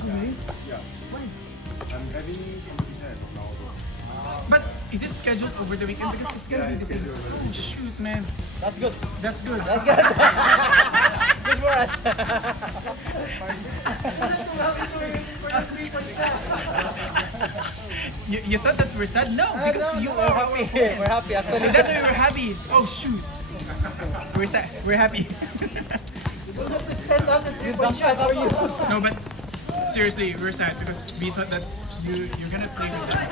Really? Yeah. Why? I'm having competition as of now. But is it scheduled over the weekend? Because it's gonna Yeah, be it's the same. scheduled over the Oh shoot, man. That's good. That's good. That's good. Good for us. You thought that we're sad? No, because you we're are happy. our We're happy actually. That's why we're happy. Oh shoot. We're sad. We're happy. You don't have to stand up and you don't have for you. No, but seriously, we're sad because we thought that you're gonna play with them.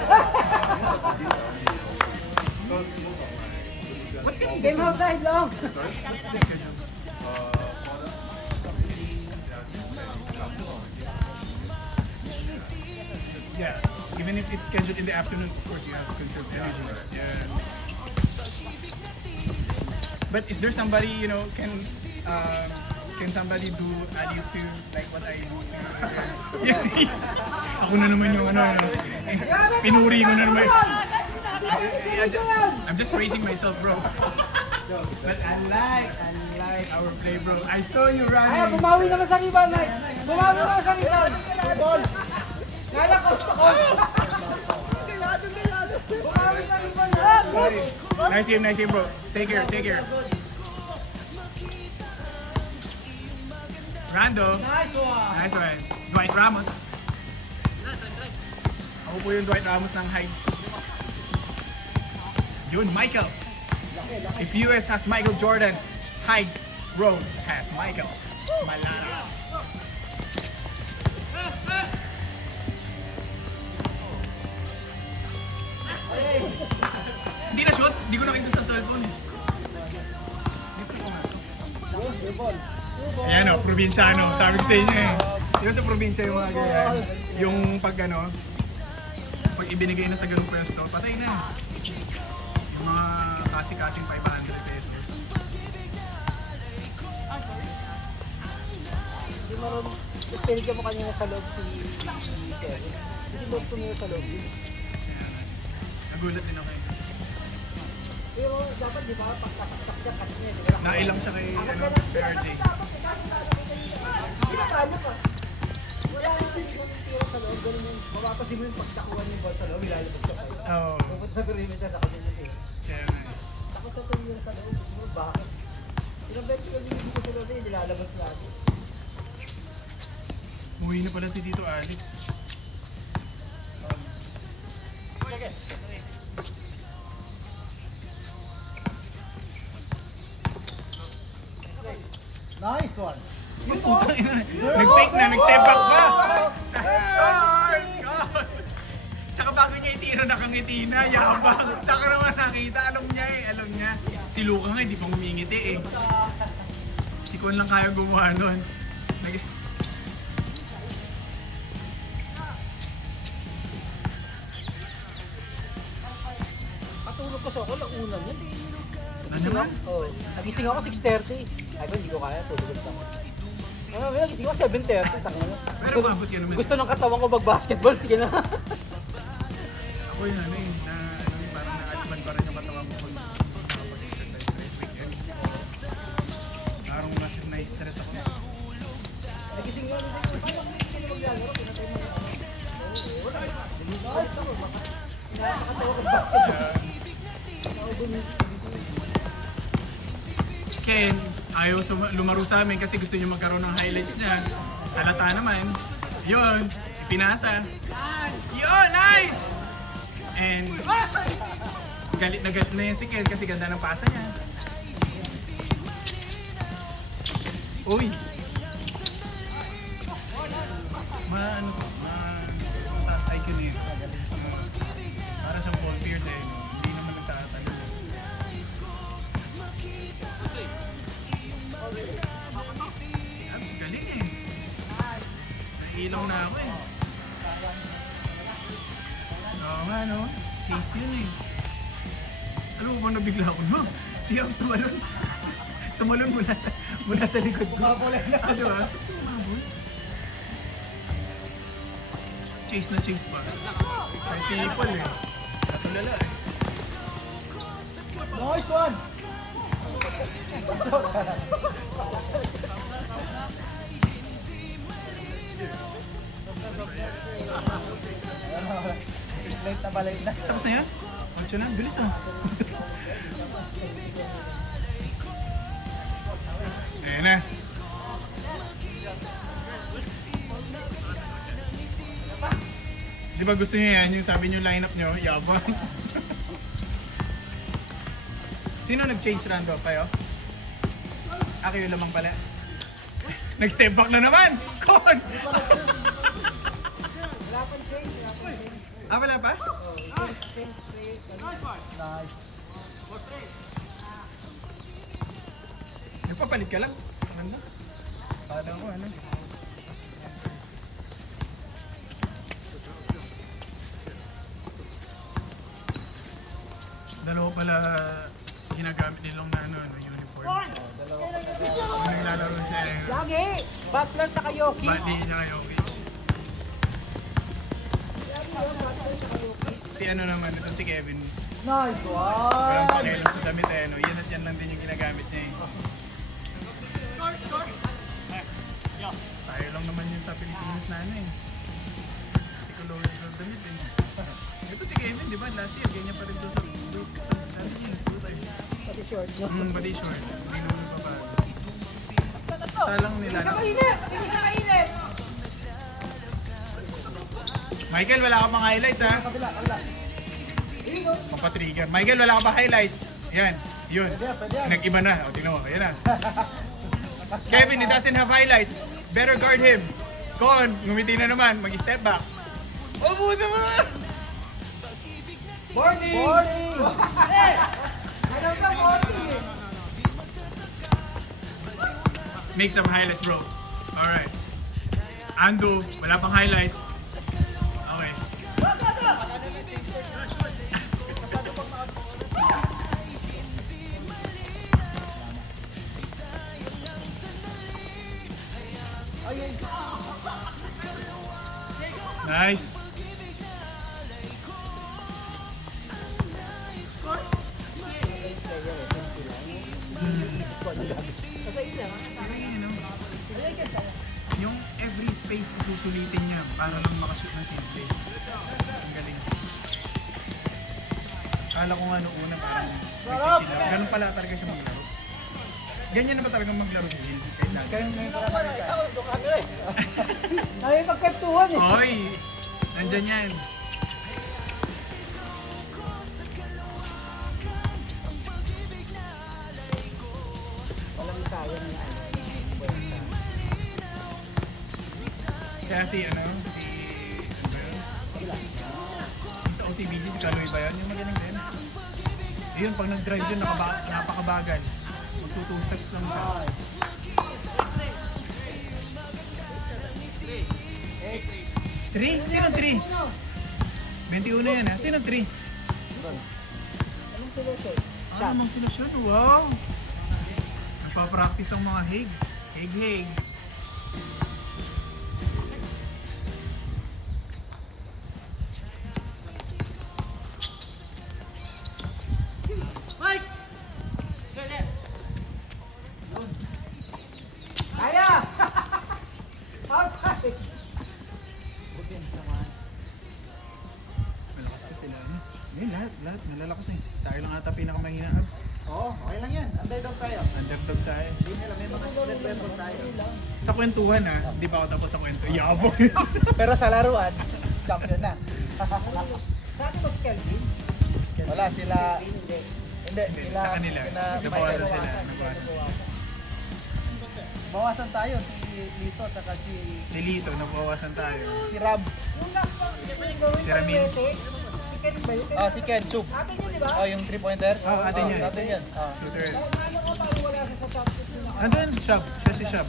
Because most of my What's gonna be Game out guys long. sorry. What's the schedule? Yeah, even if it's scheduled in the afternoon, of course you have to conserve energy. Yeah. But is there somebody, you know, can somebody do Ali to like what I do to Ako na naman yung ano, pinuri mo na naman. I'm just praising myself, bro. But I like our play, bro. I saw you Ay, running. bumawi naman sa rebound, Mike. Bumawi naman sa rebound. Ball. Kaya coast to coast. Bumawi sa rebound. Nice game, bro. Take care. Rando. Nice one. Dwight Ramos. Ako po yung Dwight Ramos ng height. Yun, Michael. If US has Michael Jordan, High Road has Michael Malala. Hindi na shoot, hindi ko nakita sa cellphone. Hindi ko pumasok. Ayan o, probinsyano. Sabi ko sa inyo eh. Yung sa probinsya yung mga ganyan. Yung pag ano, pag ibinigay na sa ganung pwesto, patay na. Yung mga kasi-kasing 500 pesos. Hindi marunong. Pinig mo kanina sa loob si Kevin. Hindi mo tumira sa loob yun. Nagulat din ako eh. Pero dapat di ba pagkasaksak siya kanina, di ba? Nailang siya kay ano, PRJ. Hindi na kano pa. Wala na kasi kung tira sa loob, ganun yung mapapasin mo yung pagtakuhan yung ball sa loob, ilalabas ka pa yun. Oo. Pupunta sa perimeter sa kanina siya. Kaya nga eh. Tapos sa tumira sa loob, bakit? Ilang beses ko binibig ko sa loob eh, nilalabas natin. Umuwi na pala si Tito Alex. Nice one! Yung putang ina. Nag-fake na, nag-step back pa. God! Tsaka bago niya itira nakangiti na, yabang. Saka naman nakita, alam niya. Si Luka nga, hindi pa humingiti eh. Si Kon lang kaya gumawa nun. Patulog ko sa ako, una mo. Ano naman? Oo. Nagising ako 6:30. Ay ko, hindi ko kaya, tulog ulit ako. Ay, nagising ako 7:30. Tanga na. Pero maabot yan naman. Gusto ng katawan ko mag-basketball, sige na. Ako yun ano eh, na ano, parang naaliman pa rin yung katawan mo pag nakapag-exercise kahit weekend. Parang mas na-stress ako. Nagising nga rin ako. Hindi ko maglalaro, pinatay mo na ako. Wala. Nililis ako. Nakakatawa ko basketball. Ken, ayaw lumaro sa amin kasi gusto niyo magkaroon ng highlights niya. Halata naman. Yun, pinasa. Yun, nice! And galit na yan si Ken kasi ganda ng pasa niya. Uy! Ano to? Mataas IQ na yun. Para siyang Paul Pierce eh. Hindi naman nagtatalo. Si Abs galing eh. Naiilaw na ako eh. Oo nga no. Chase yun eh. Alam mo ba nabigla ako? No? Si Abs tumalon. Tumalon mula sa likod ko. Makakulay na. Di ba? Tumabol. Chase na chase pa. Kahit si Paul eh. Natulala eh. Nice one! Late na. Tapos na yan? 8 na? Bilis ah. Ayan na. Di ba gusto niyo yan? Yung sabi niyo lineup niyo, yabang. Sino nag-change rando? Kayo? Kayo lamang pala. Nag-step back na naman! Kon! Wala pang change. Wala pa? Nice. Nagpapalit ka lang. Ganda. Kala ko ano. Dalawa pala ginagamit nilang na uniform. Kung naglalaro siya Lagi! Butler sa Kayoki. Bandi niya kay Jokic. Si ano naman, ito si Kevin. Nice Walang one. pakialam sa damit eh, no? Yan at yan lang din yung ginagamit niya eh. Tayo lang naman yun sa Pilipinas na ano eh. Tikology sa damit eh. Ito si Kevin, di ba? Last year, ganyan pa rin doon sa ano yun, school time. Pati short, no? Pati short. Hindi naman pa pa. Salang nila. Isa mainit! Isa mainit! Michael, wala ka pang highlights ha? Kabila. Papatrigger. Michael, wala ka pa highlights? Yan, yun. Pwede yan. Nag-iba na. O, tingnan mo. Ayan na. Kevin, he doesn't have highlights. Better guard him. Kon, ngumiti na naman. Mag-step back. Oh, buta mo! Boarding! Alam ka, Morty! Make some highlights, bro. Alright. Ando, wala pang highlights. Okay. Nice. Kasi yun lang. Yung every space susulitin niya para lang makashoot ng simple. Ang galing. Kala ko nga noong una parang nagchichill lang. Ganun pala talaga siya maglaro. Ganyan na ba talaga maglaro si Hill? Kaya may pala Ay, pagkatuhan eh. Oy! Nandyan yan. Walang sayang na ano. Kaya si ano, si... ano ba yun? Sa OCBG, si Kaloy ba yun? Yung magaling din. Yun, pag nag-drive yun, napakabagal. Magto 2 steps lang siya. 3? Sino 3? 21 yan ha? Sino 3? Anong solusyon? Namang solusyon? Wow! Nagpa-practice ang mga hig. Hig. Kaya! Outside! Malakas ka sila. Ano? Lahat. Malalakas eh. Tayo lang ata pinakamahina abs. Oo, okay lang yan. Underdog tayo. Underdog tayo. Hindi nila, may mga underdog tayo. Sa kwentuhan ha, hindi pa ako tapos sa kwento. Yabong. Pero sa laruan, champion na. Sa atin ba si Kelvin? Wala sila. Hindi. Hindi, sila. Sa kanila. Nabawasan sila. Bawasan tayo, si Lito at saka si Si Lito, nabawasan tayo. Ram. Yung last pa, gawin Si pa Ramin. yung Wete. Si Ken ba yun? Si Ken Soup. Atin yun, di ba? Yung 3-pointer. Atin yan. Atin yan. Shooter. Ano ko parang wala siya sa champions yun? Andun, Shab. Siya si Shab.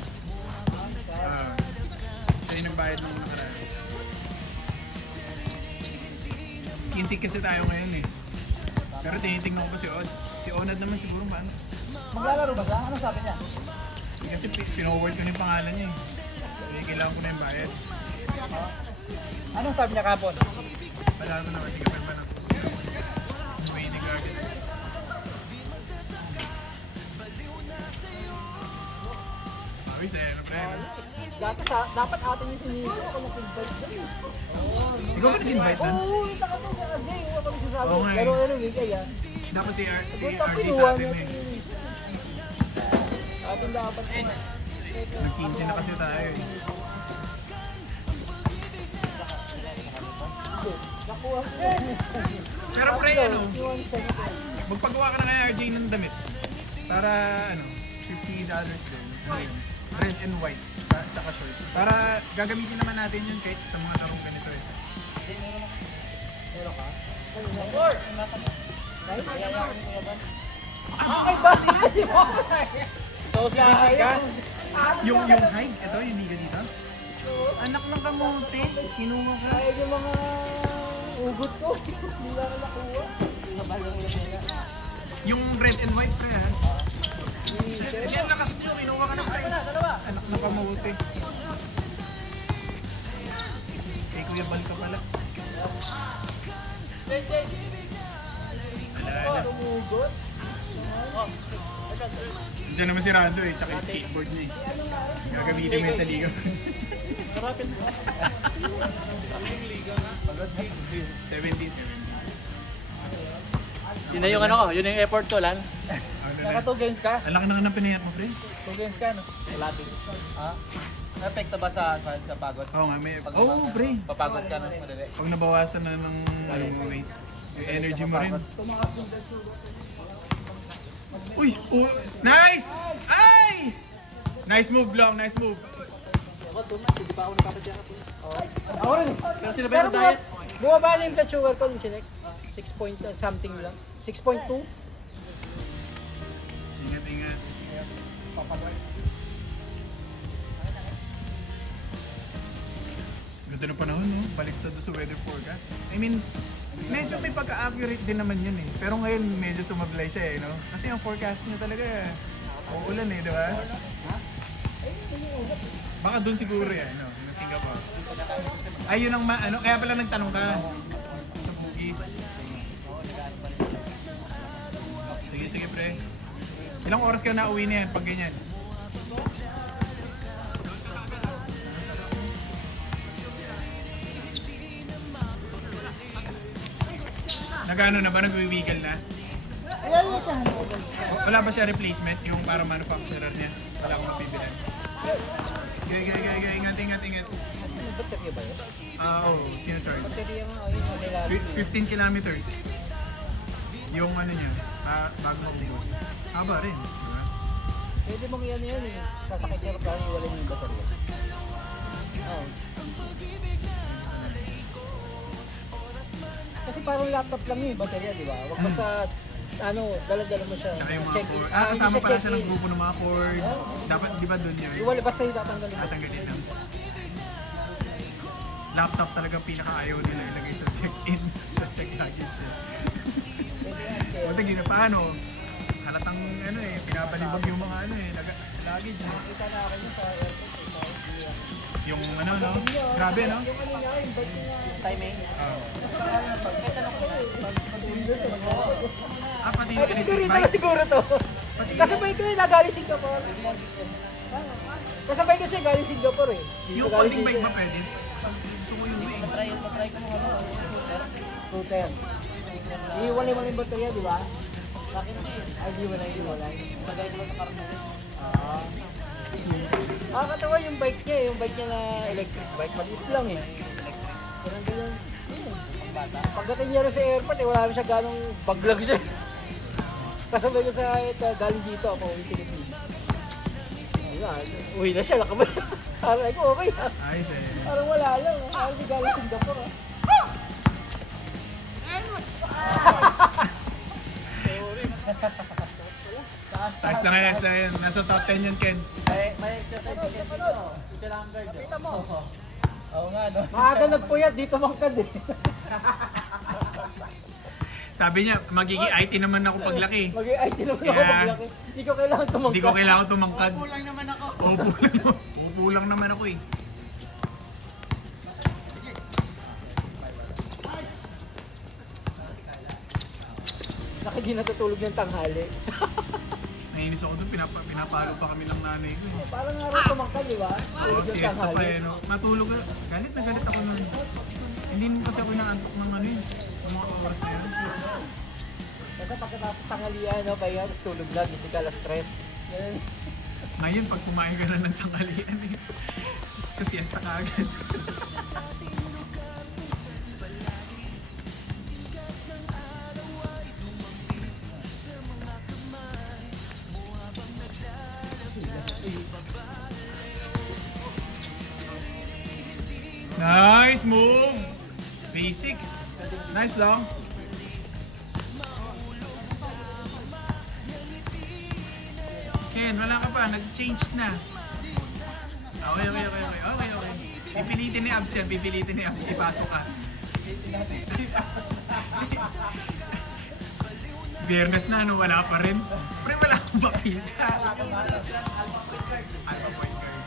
Siya yung nagbayad ng nakaraan. 15 kasi tayo ngayon eh. Pero tinitingnan ko pa si Od. Si Onad naman siguro paano. Maglalaro ba siya? Ano sabi niya? Kasi sinoward ko na yung pangalan niya eh. Kaya kailangan ko na yung bayad. Anong sabi niya kapon? Wala ko na, hindi ka pa na. Waiting agad. Ayos eh, ano pre? Dapat atin yung sinito ako nag-invite doon. Ikaw ba nag-invite nun? Oo, yung taka to sa Ajay. Huwag kami sasabi. Oo nga eh. Pero anyway, kaya. Dapat si Punta RG sa pinuha atin natin eh. yun. Atin dapat po. Nag-15 na kasi tayo eh. Nakuha ko. Pero pre, ano, magpagawa ka na kay RJ ng damit. Para ano, $50 din. Ano yun? Red and white. Tsaka shorts. Para gagamitin naman natin yun kahit sa mga larong ganito eh. Meron ka? Ay, sorry! So, sinisig ka? Yung hide, ito yung liga dito. Anak ng kamote, kinuha ka. Ay, yung mga ugot ko. Hindi lang nakuha. Yung red and white pre ha. Yan lakas nyo, kinuha ka na pre. Anak ng kamote. Kay Kuya Bal ka pala. Alala. Umugot. Diyan naman si Rando eh, tsaka yung skateboard niya eh. Gagamitin mo yun sa liga. 17. Yun na yung ano ko, yun na yung effort ko, Lan. Ano Naka na? 2 games ka? Ang laki na nga ng pinayat mo pre. 2 games ka, no? Wala din. Ha? Epekto ba sa pagod? Oo nga, may... Pag Oo pre. Papagod ka na madali. Pag nabawasan na ng ano mo weight, yung energy mo rin. Uy! Nice! Ay! Nice move, Long. Nice move. Ako rin. Pero sila ba yung diet? Bumaba na yung blood sugar ko nung chinek. 6 point something lang. 6.2. Ingat, ingat. Ganda ng panahon, no? Baliktad doon sa weather forecast. I mean, medyo may pagka-accurate din naman yun eh. Pero ngayon, medyo sumablay siya eh, no? Kasi yung forecast niya talaga, uulan eh, di ba? Baka doon siguro yan, no? Yung Singapore. Ay, yun ang ano, kaya pala nagtanong ka sa Bugis. Sige, sige pre. Ilang oras ka na uwi na yan pag ganyan? Nagano na ba? Nag-vehicle na? Wala ba siya replacement? Yung para manufacturer niya? Wala akong mapibilan. Ingat, ingat, ingat. Baterya ba yun? Oo, sinacharge. Baterya nga, ayun, nilagay. 15 kilometers. Yung ano niya, bago maubos. Haba rin, di ba? Pwede mong yan yun eh. Sasakit niya parang iwalay mo yung baterya. Oo. Kasi parang laptop lang yun, baterya, di ba? Huwag basta, ano, dala-dala mo siya. Tsaka yung mga Check-in. cord. Hindi Kasama siya pala siya ng check-in. grupo ng mga cord. Dapat, di ba doon yun? Iwalay, basta yung tatanggalin mo. Tatanggalin lang. Laptop talagang pinaka-ayaw nila ilagay sa check-in, sa check luggage. O tagi na paano? Halatang ano eh, pinabalibag yung mga ano eh, luggage. Kita na akin yun sa airport. Yung ano no? Grabe no? Yung ano niya, yung bike niya. Timing? Pati yung Ay, electric dito bike. na siguro to. Kasabay ko yun, nagaling Singapore. Kasabay ko siya galing Singapore eh. Yung Galing folding bike ba Singapore. pwede? Gusto ko yung wing. Scooter. Iiwalay-walay yung baterya, di ba? Ay, di wala, di wala. Lagay naman sa karno. Katawa yung bike niya na electric bike. Maliit lang eh. Ganun. Pagdating niya rin sa airport, wala naman siya ganong baglag siya. Kasabay ko sa galing dito ako, yung Pilipinas. Uwi na siya, nakabay. Aray ko, okay na. Ayos eh. Parang wala lang. Parang di galing Singapore. Ayos lang yan. Nasa top 10 yan, Ken. May exercise ka dito. Ito lang ang guard. Kita mo. Oo nga, no? Maaga nagpuyat, dito mangkad eh. Sabi niya, magiging IT naman ako paglaki. Mag-i-IT naman ako Kaya- paglaki. Hindi ko kailangan tumangkad. Hindi ko kailangan tumangkad. Upo lang naman ako. Upo lang naman ako eh. Laki di natutulog ng tanghali. Nainis ako doon, pinapalo pa kami ng nanay ko. Eh. Parang nga rin tumangkad, di ba? Oo, siesta pa eh. No? Matulog ka. Galit na galit ako nun. Hindi nun kasi ako inaantok ng ano yun. Ng mga oras na yun. Kasi pagkatapos sa tanghalian, no, kaya tapos tulog lang, gising ka, alas 3. Yan. Ngayon, pag kumain ka na ng tanghalian eh. Tapos kasi siesta ka agad. Nice move! Basic. Nice long. Ken, wala ka pa. Nag-change na. Okay. Pipilitin ni Abs yan. Pipilitin ni Abs. Ipasok ka. Biyernes na, ano, wala pa rin. Pre, wala akong makita. Alpha point guard.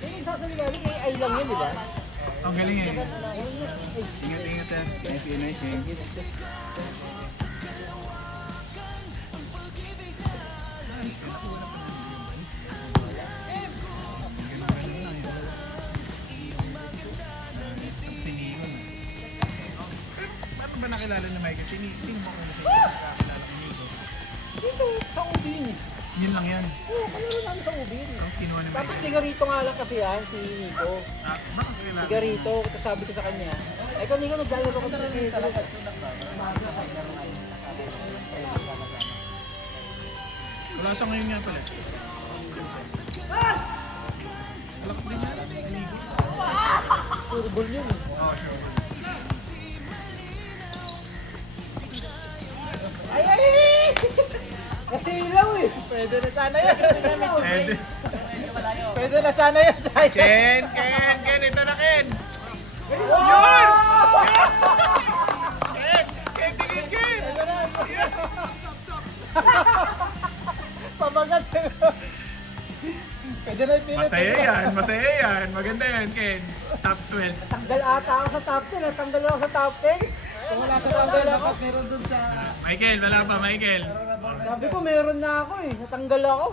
Yung sasabihin AI lang yun, di ba? Ang galing eh. Ingat, sir. Nice game. Paano ba nakilala ni Mike? Sino ba kung sino nakakilala ni Nico? Dito, sa Ubin. Yun lang yan. Oo, kalaro namin sa Ubin. Tapos kinuha ni Mike. Tapos tigarito nga lang kasi yan, si Nico. Bakit kilala? Tigarito, tapos sabi ko sa kanya, ay kung Nico, naglalaro ko talaga sa talaga. Wala siya ngayon nga pala. Malakas din yan. Nico. Puro ball yun. Oo, sure. Ay! Nasilaw eh! Pwede na sana yan. Pwede. Pwede na sana yan sa'yo. Ken! Ito na Ken! Yun! Ken! Tingin Ken! Pamagat. Pwede na ipilit. Masaya yan. Maganda yan Ken. Top 12. Tanggal ata ako sa top 10, natanggal ako sa top 10. Kung wala sa tanggal, dapat meron dun sa... Michael, wala pa Michael. Sabi ko meron na ako eh, natanggal ako.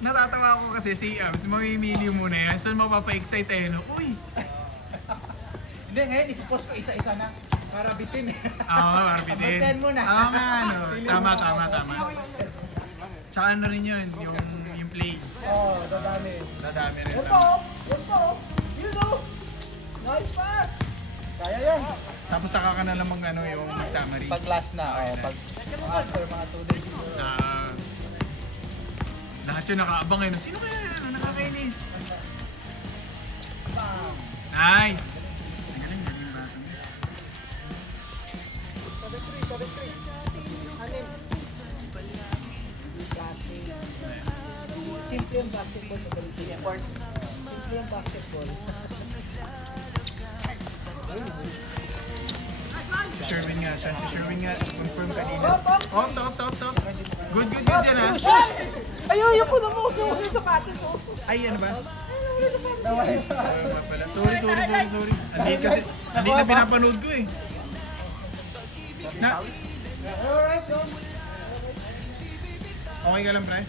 Natatawa ako kasi si Abs, mamimili muna yan. So mapapa-excite eh. No? Uy! Hindi, ngayon ipopost ko isa-isa na. Para bitin. Oo nga, Marvin. Abot muna. Oo nga, ano. Tama. Tsaka ano rin yun, yung play. Oo, dadami. Dadami rin. Yan po, yan po. You know. Nice pass. Kaya yan. Tapos saka ka na lang ano, yung summary. Pag last na, pag after mga 2 days siguro. Lahat yun nakaabang eh. Sino kaya yan? Ano nakakainis? Nice! Galing ba? Simple yung basketball sa Galicia. Simple yung basketball. Si Sherwin nga. Si Sherwin nga. Confirm kanina. Ops. Good yan ha. Ayaw ko na mo. Yung sapatos oh. Ay, ano ba? Sorry. Hindi na pinapanood ko eh. Na, Alright, so. okay ka lang, pre?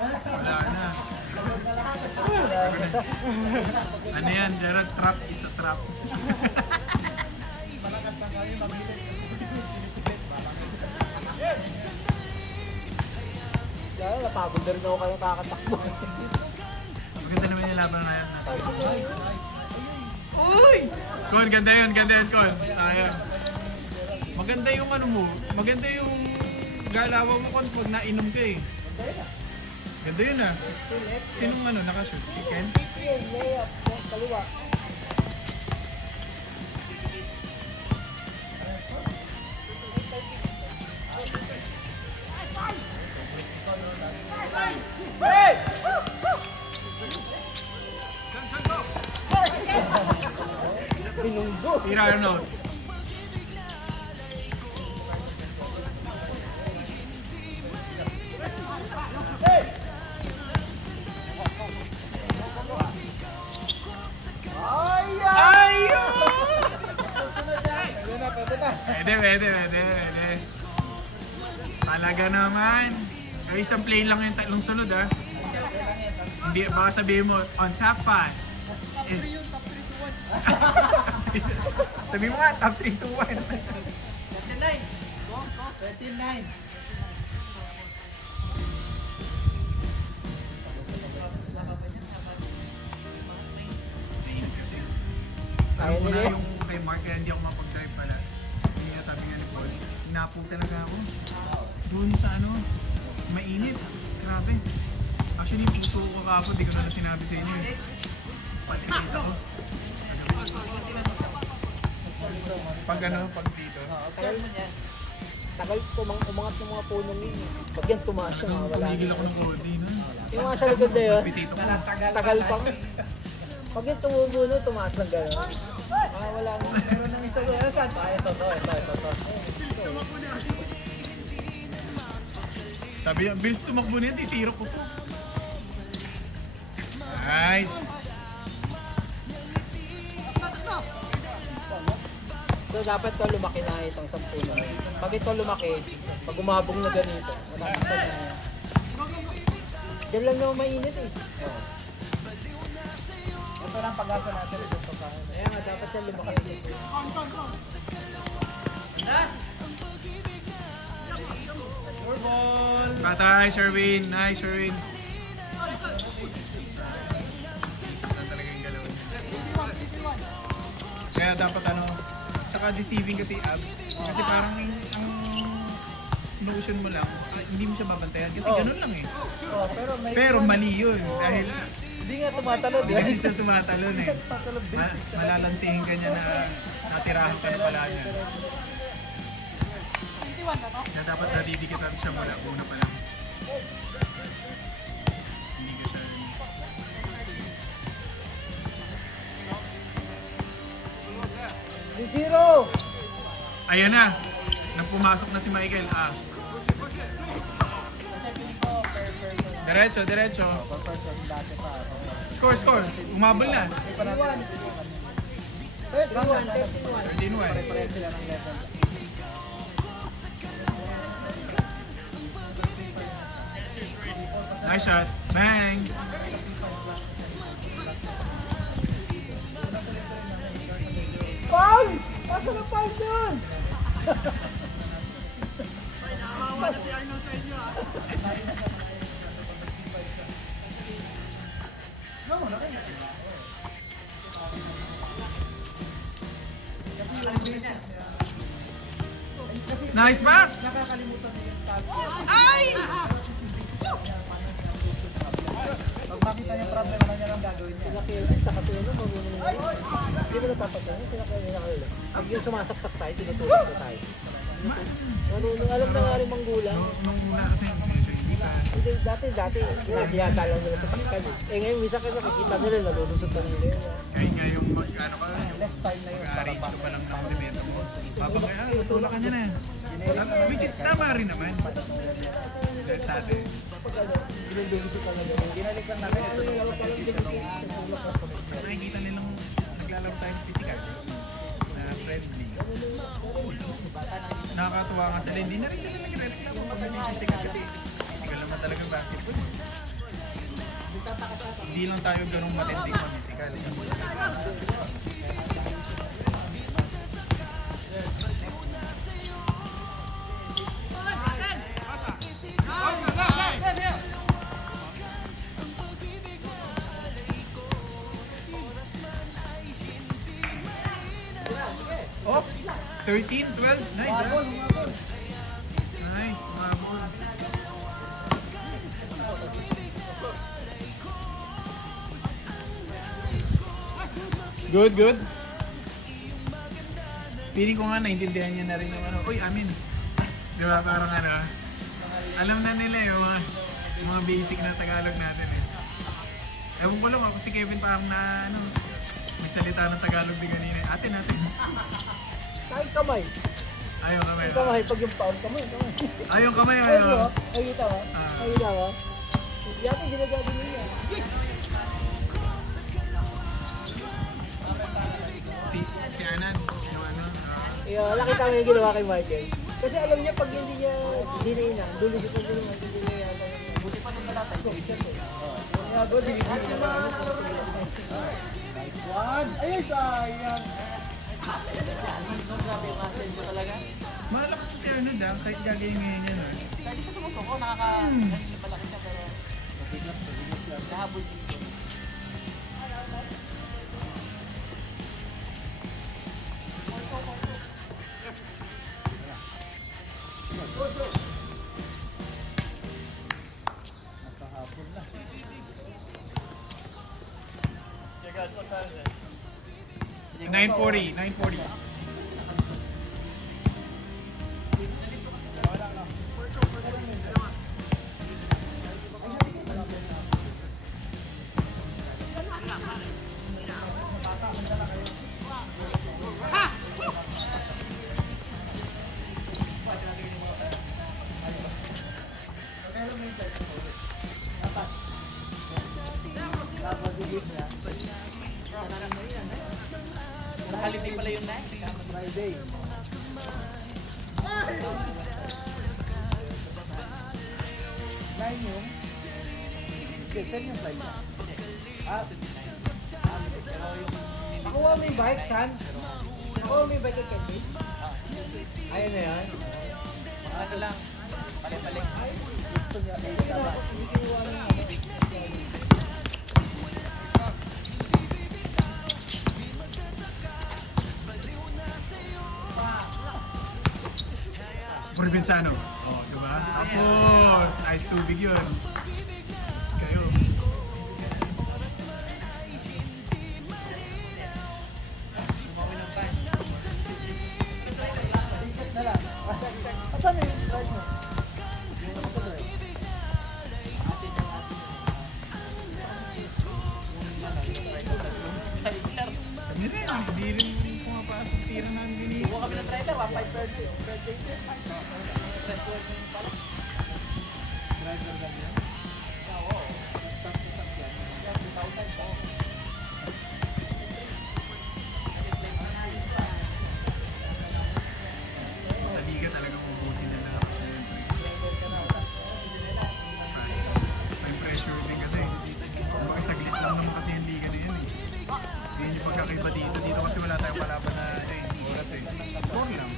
Wala na. Ano yan, Gerard? Trap. It's a trap. Kaya napagod na rin ako kayong kakatakbo. Maganda naman yung laban na yan. Uy! Kon, ganda yun, Kon. Sayang. Maganda yung ano mo. Maganda yung galawan mo, Kon, pag nainom ka eh. Ganda yun ah. Sinong ano, nakashoot? Si Ken? Yun, layup. Kaliwa. Binunggo. Tira Arnold. Pwede. Talaga naman. Ay, isang plane lang yung tatlong sunod ha. Hindi, baka sabihin mo, on top 5. Sabihin mo nga, top 3, 2, 1. 39. Kasi, Ayaw alam ko nila na eh. yung kay Mark, kaya hindi ako mapag-drive pala. Hindi nga sabi nga ni Paul, hinapo talaga ako. Doon sa ano, mainit. Grabe. Actually, yung puso ko kakapon, di ko na sinabi sa inyo eh. Pati kita ko. Pag ano, pag dito. Tagal mo niyan. Tagal umangat ng mga puno yun. Pag yan tumaas siya, wala. Tumigil ako ng konti nun. Yung mga sa likod na yun, Pitito ko. tagal pa. Pag yan tumubo na, tumaas ng gano'n. Wala na. Meron ng isa doon. Saan? Ito. Sabi niya, bilis tumakbo na yan, titiro ko po. Nice! So dapat to lumaki na itong 10 na. Pag ito lumaki, pag umabong na ganito, makikita na yan. Diyan lang naman mainit eh. Ito lang pag-asa natin. Ito pa. Kaya nga dapat yan lumaki dito. Patay, Sherwin! Nice, Sherwin! Isak na talaga yung galaw niya. Kaya dapat ano, saka deceiving kasi abs. Kasi parang ang notion mo lang, hindi mo siya babantayan kasi ganun lang eh. Oh, Pero mali yun dahil hindi nga tumatalon. hindi kasi siya tumatalon eh. Malalansihin ka niya na natirahan ka na pala niya. Kaya dapat nadidikitan siya mula una pa lang. Hindi ka siya... Zero! Ayan na! Nang pumasok na si Michael. Diretso. Score. Umabol na. 31. 13-1. Nice shot. Bang! Foul! Pasa na foul dun! Nice pass! Ay! Pag makita niya problema na niya lang gagawin niya. Sila Kelvin sa kasunod na marunong na yun. Hindi mo napapansin. Sila Kelvin na kalala. Pag yung sumasaksak tayo, tinutulog ko tayo. Marunong, alam na nga rin manggulang. Nung una kasi medyo hindi pa. Hindi, dati, nagyata lang nila sa takpan. Ngayon, minsan kasi nakikita nila, nalulusot na nila. Kahit nga yung ano ka, yung Less time na yun. arrange ko pa lang ng elemento mo. Papakaya, tutulak ka niya na. Which is tama rin naman. Dahil sa atin. Binulusot na nila. Ginalik lang namin ito. Nakikita nilang naglalaro tayong physical na friendly. Nakakatuwa nga sila. Hindi na rin sila nagre-reklamo pag naging physical kasi physical naman talaga basketball. Hindi lang tayo ganung matinding physical. Oh, 13, 12. Nice, ah. Nice, mabol. Good. Feeling ko nga naintindihan niya na rin yung ano. Uy, amin. Di ba parang ano, alam na nila yung mga basic na Tagalog natin eh. Ewan ko lang ako si Kevin parang na ano, nagsalita ng Tagalog din kanina. Atin. Kahit kamay. Ayaw kamay. Kamay, pag yung pound, kamay. Ayaw kamay, Ayun ayaw. mo, nakikita mo? Nakikita mo? Yata ginagawa niya. Si Anan, yung ano, Kaya nakita mo yung ginawa kay Michael. Kasi alam niya pag hindi niya dinaina, dulo siya pag hindi niya yata. Buti pa nung nalatay ko, isa ko. Kaya go, dinibigyan niya na. Ayun, sayang. Grabe yung muscle mo talaga. Malakas kasi Arnold ah, kahit gagawin ngayon yan ah. Kahit isa sumusuko, malaki siya pero nahabol dito. Nakahapon na. 940, 940. Holiday pala yun na Friday. Nine yung? Ten yung flight niya. Nakuha mo yung bike, Shan? Nakuha mo yung bike kay Kenny? Ayun na yan. Ano lang, pali-pali. Gusto niya may taba. Provinciano. Oh, diba? Tapos, ice tubig yun. Tapos kayo. Ticket na lang. Asan yung ride mo? Kami rin, hindi rin pumapasok tira na ang binili. Buka kami ng trailer, 1.5 per day. Per day. Driver lang yan. Oo. Stop yan. 2,000 po. Sa liga talagang ubusin na lakas na yun. May pressure din kasi. Kumbaga saglit lang naman kasi yung liga na yun eh. Yun yung pagkakaiba dito. Dito kasi wala tayong palaban na oras eh. Score lang.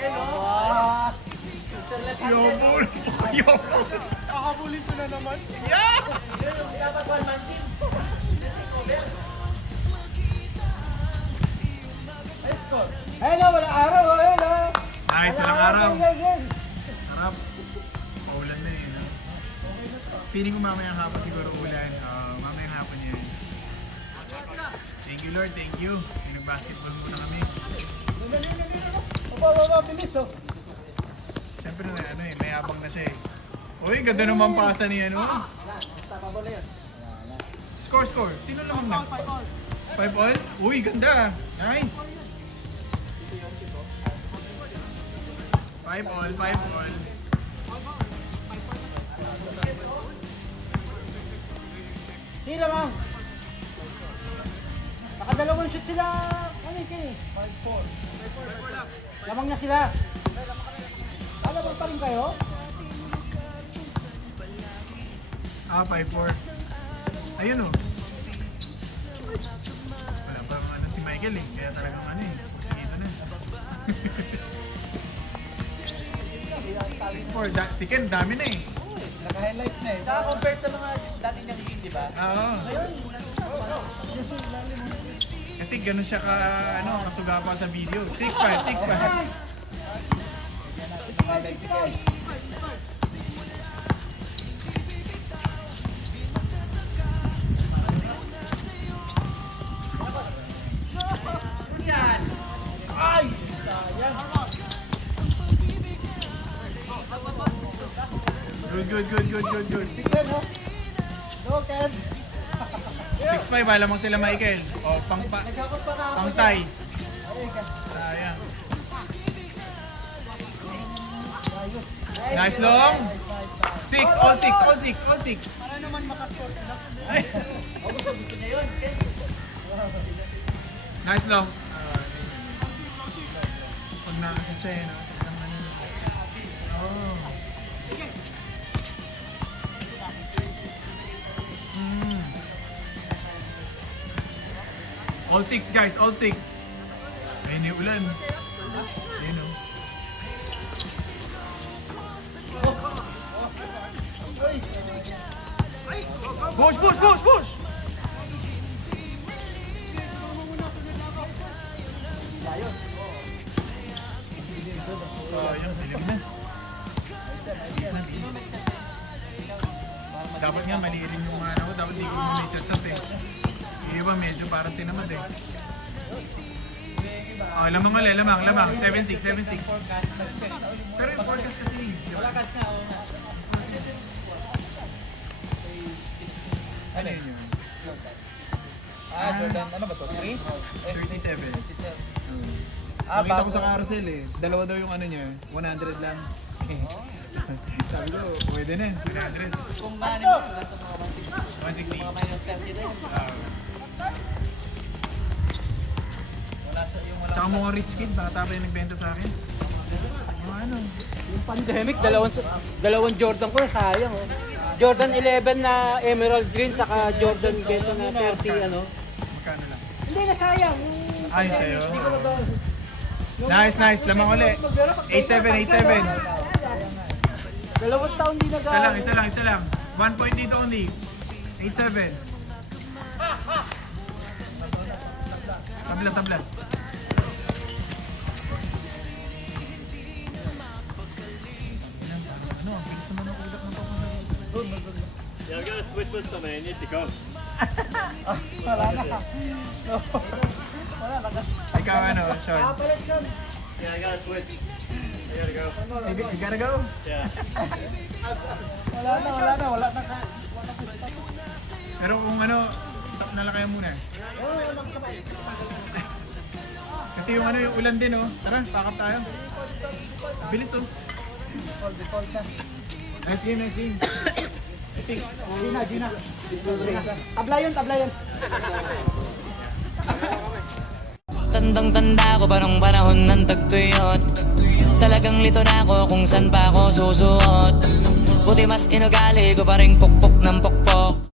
Ah! Yobol! Yobol! Kakabulin ko na naman. Yeah! Dapat 1 man team. Hello, wala araw. Hello. Nice, walang araw. Again. Sarap. Paulan na yun. No? Feeling ko mamayang hapon siguro ulan. Mamayang hapon yan. Thank you Lord, thank you. Nag-basketball muna kami. Baba, bilis oh. Siyempre na ano eh, may abang na siya eh. Uy, ganda naman pasa ni ano. Tama ba na yun? Score, score. Sino lang na? 5 all? Uy, ganda. Nice. 5 all, 5 all. Sila mang. Nakadalawang shoot sila. Ano yung 5-4. Lamang na sila. Lamang pa rin kayo? 5-4. Ayun oh. Wala pa ano si Michael eh. Kaya talagang ano eh. Porsigido na. 6-4. Si Ken, dami na eh. Naka-highlight na eh. Saka compared sa mga dati niyang game, di ba? Oo. Kasi ganun siya ka, ano, kasuga pa sa video. 6-5, 6-5. Ay! Good. Tignan mo. Go, Ken. 6-5, alam mo sila Michael. O, Nagkakot pa ka. pang-tie. Ayun, Ken. Sayang. Ayos. Nice long. 6, all 6. Para naman makascore sila. Ay. Gusto niya yun. Nice long. Pag nakasa siya eh, no? Oh. Mm. All six guys, all six. Ayun yung ulan. Ayun o. Push, push, push, push! Sayang, dilim na. Bilis na, bilis. Dapat nga mali rin yung ano ko, dapat di ko medyo chat eh. Yung iba medyo parang tinamad eh. Oh, lamang ulit, lamang. 7-6, 7-6. Pero yung forecast kasi, di ba? Ano yun yun? Jordan, ano ba to? 3? 37. Ah, Nakita ko bago. sa carousel eh. Dalawa daw yung ano niya, 100 lang. Sabi ko, pwede na. 100. Kung ano mo, nasa mga 160. mga minus 30 na yun. Wala siya yung wala. Tsaka mga rich kid, bata pa yung nagbenta sa akin. Mga ano. Yung pandemic, dalawang Jordan ko, sayang oh. Jordan 11 na emerald green, saka Jordan Beto na 30 ano. Magkano lang? Hindi na sayang. Ay, sa'yo. Hindi ko na ba? Nice. Lamang uli. 8-7. Dalawang taon di nag- Isa lang. 1 point dito only. 8-7. Tablat. Ano, ang bilis naman ang ulap ng papunta. Yeah, I'm gonna switch with some. I need to go. Wala na. Wala na. Ikaw ano, Sean? Papalit siya. Yeah, I gotta switch. I gotta go. You gotta go. Yeah. Wala na. Pero kung ano, stop na lang kayo muna. Kasi yung ano, yung ulan din oh. Tara, pack up tayo. Bilis oh. Nice game. Gina. Tabla yun. Tandang-tanda ko pa nung panahon ng tagtuyot. Talagang lito na ako kung saan pa ako susuot. Buti mas inugali ko pa rin pukpok ng pukpok.